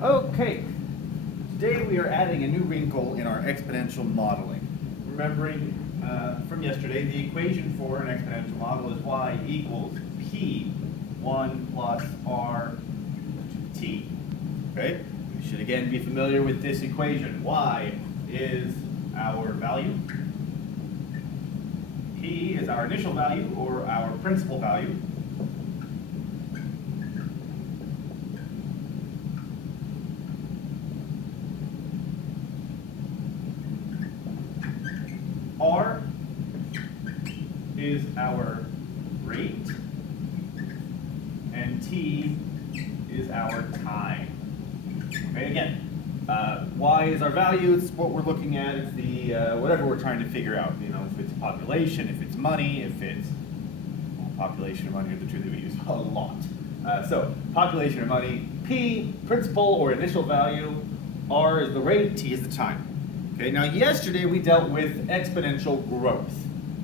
Okay, today we are adding a new wrinkle in our exponential modeling. Remembering from yesterday, the equation for an exponential model is y equals p1 plus r to t. Okay, we should again be familiar with this equation. Y is our value, p is our initial value or our principal value, R is our rate, and T is our time. Okay, again, Y is our value, it's what we're looking at, it's the whatever we're trying to figure out, you know, if it's population, if it's money, if it's, well, population and money are the two that we use a lot. So, population or money, P, principal or initial value, R is the rate, T is the time. Okay, now yesterday we dealt with exponential growth,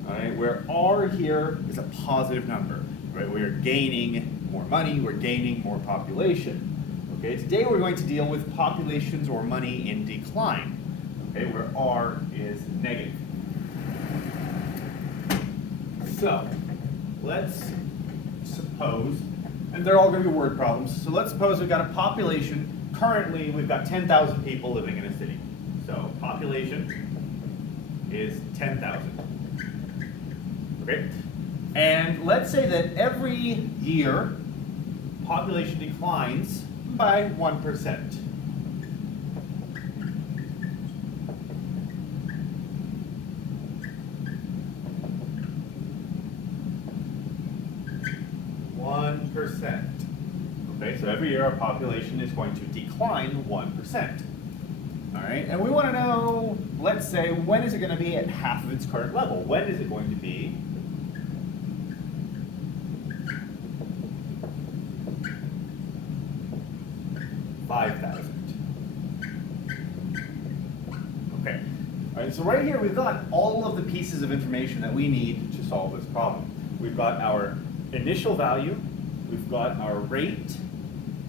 all right, where R here is a positive number, right? We are gaining more money, we're gaining more population. Okay, today we're going to deal with populations or money in decline, okay, where R is negative. So, let's suppose, and they're all going to be word problems, so let's suppose we've got a population, currently we've got 10,000 people living in a city. So population is 10,000. Okay? And let's say that every year population declines by 1%. Okay, so every year our population is going to decline 1%. All right, and we want to know, let's say, when is it going to be at half of its current level? When is it going to be $5,000? Okay, all right, so right here we've got all of the pieces of information that we need to solve this problem. We've got our initial value, we've got our rate,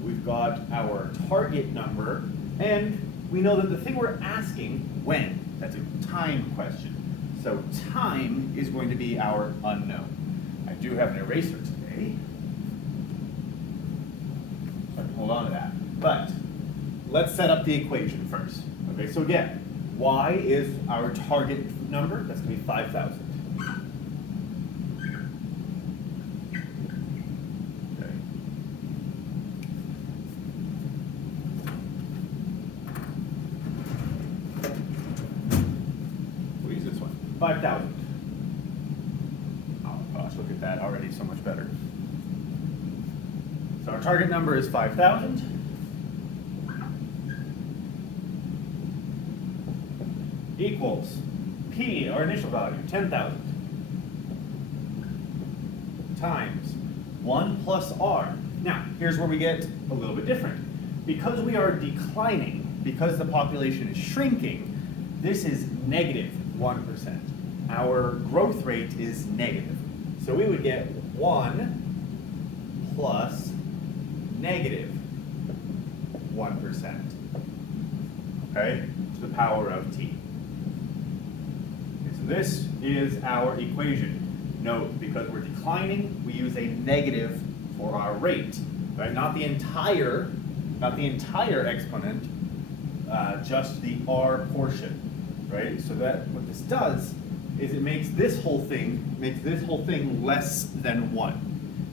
we've got our target number, and we know that the thing we're asking, when, that's a time question. So time is going to be our unknown. I do have an eraser today, so I can hold on to that. But let's set up the equation first. Okay, so again, y is our target number, that's going to be 5,000. We'll use this one, 5,000. Oh gosh, look at that, already so much better. So our target number is 5,000. Equals P, our initial value, 10,000, times 1 plus R. Now, here's where we get a little bit different. Because we are declining, because the population is shrinking, this is negative 1%. Our growth rate is negative. So we would get 1 plus negative 1%, okay, to the power of t. So this is our equation. Note, because we're declining, we use a negative for our rate, right? Not the entire exponent, just the r portion, right? So that what this does is it makes this whole thing less than 1.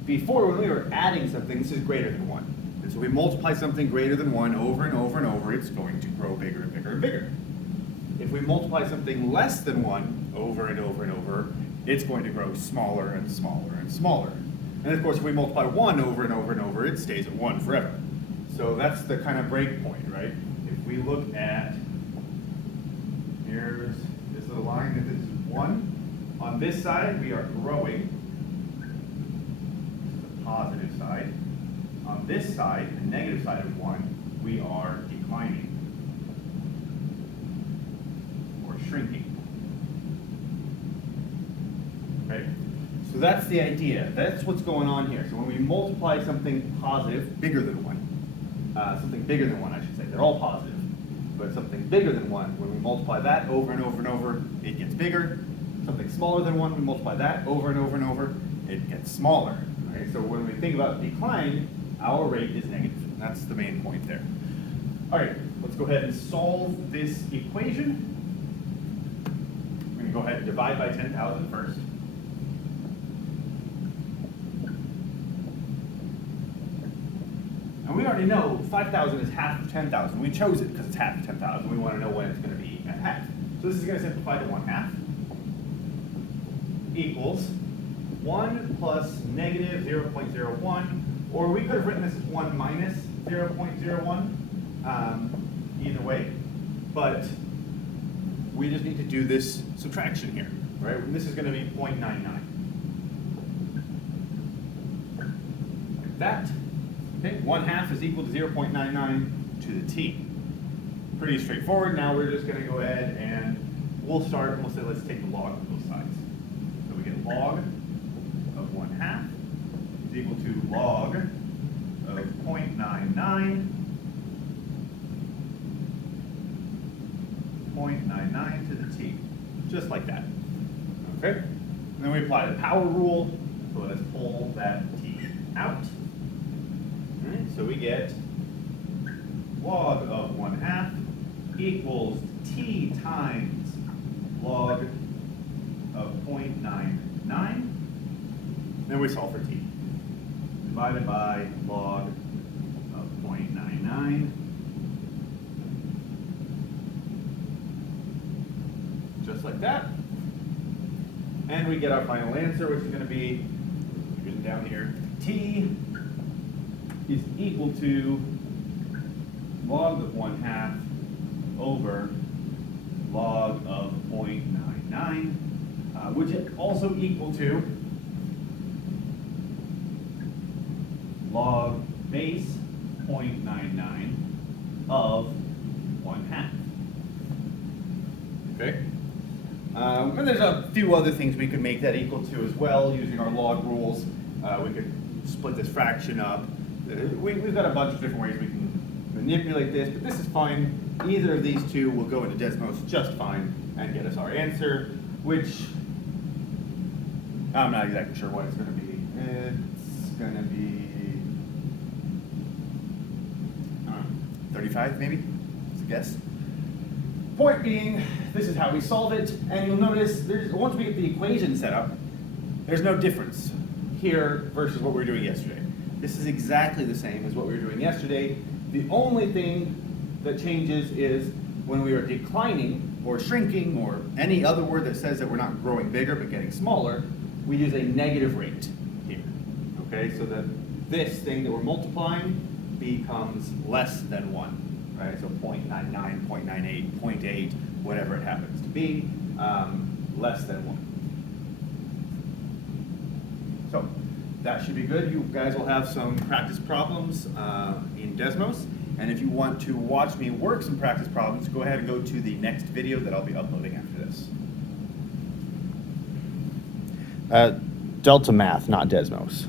Before, when we were adding something, this is greater than 1. And so we multiply something greater than 1 over and over and over, it's going to grow bigger and bigger and bigger. If we multiply something less than 1 over and over and over, it's going to grow smaller and smaller and smaller. And of course, if we multiply 1 over and over and over, it stays at 1 forever. So that's the kind of break point, right? If we look at, here's this little line, if it's 1, on this side, we are growing. This is the positive side. On this side, the negative side of 1, we are declining. Shrinking. Okay? So that's the idea. That's what's going on here. So when we multiply something positive, bigger than 1, something bigger than 1, I should say. They're all positive, but something bigger than 1, when we multiply that over and over and over, it gets bigger. Something smaller than 1, we multiply that over and over and over, it gets smaller. Right? So when we think about decline, our rate is negative. That's the main point there. All right, let's go ahead and solve this equation. We're going to go ahead and divide by 10,000 first. And we already know 5,000 is half of 10,000. We chose it because it's half of 10,000. We want to know when it's going to be at half. So this is going to simplify to 1/2 equals 1 plus negative 0.01, or we could have written this as 1 minus 0.01, either way. But we just need to do this subtraction here, right? And this is going to be 0.99. Like that. Okay, 1/2 is equal to 0.99 to the t. Pretty straightforward. Now we're just going to go ahead and we'll start and we'll say let's take the log of both sides. So we get log of 1/2 is equal to log of 0.99 to the t, just like that. Okay, and then we apply the power rule. So let's pull that t out. All right, so we get log of 1/2 equals t times log of 0.99. Then we solve for t. Divided by log of 0.99. Just like that. And we get our final answer, which is going to be, written down here, t is equal to log of 1/2 over log of 0.99, which is also equal to log base 0.99 of 1/2. Okay? And there's a few other things we could make that equal to as well using our log rules. We could split this fraction up. We've got a bunch of different ways we can manipulate this, but this is fine. Either of these two will go into Desmos just fine and get us our answer, which I'm not exactly sure what it's going to be. It's going to be 35 maybe, that's a guess. Point being, this is how we solve it, and you'll notice once we get the equation set up, there's no difference here versus what we were doing yesterday. This is exactly the same as what we were doing yesterday. The only thing that changes is when we are declining or shrinking or any other word that says that we're not growing bigger but getting smaller, we use a negative rate here. Okay, so that this thing that we're multiplying becomes less than 1, right? So 0.99, 0.98, 0.8, whatever it happens to be, less than 1. So that should be good. You guys will have some practice problems in Desmos. And if you want to watch me work some practice problems, go ahead and go to the next video that I'll be uploading after this. Delta Math, not Desmos.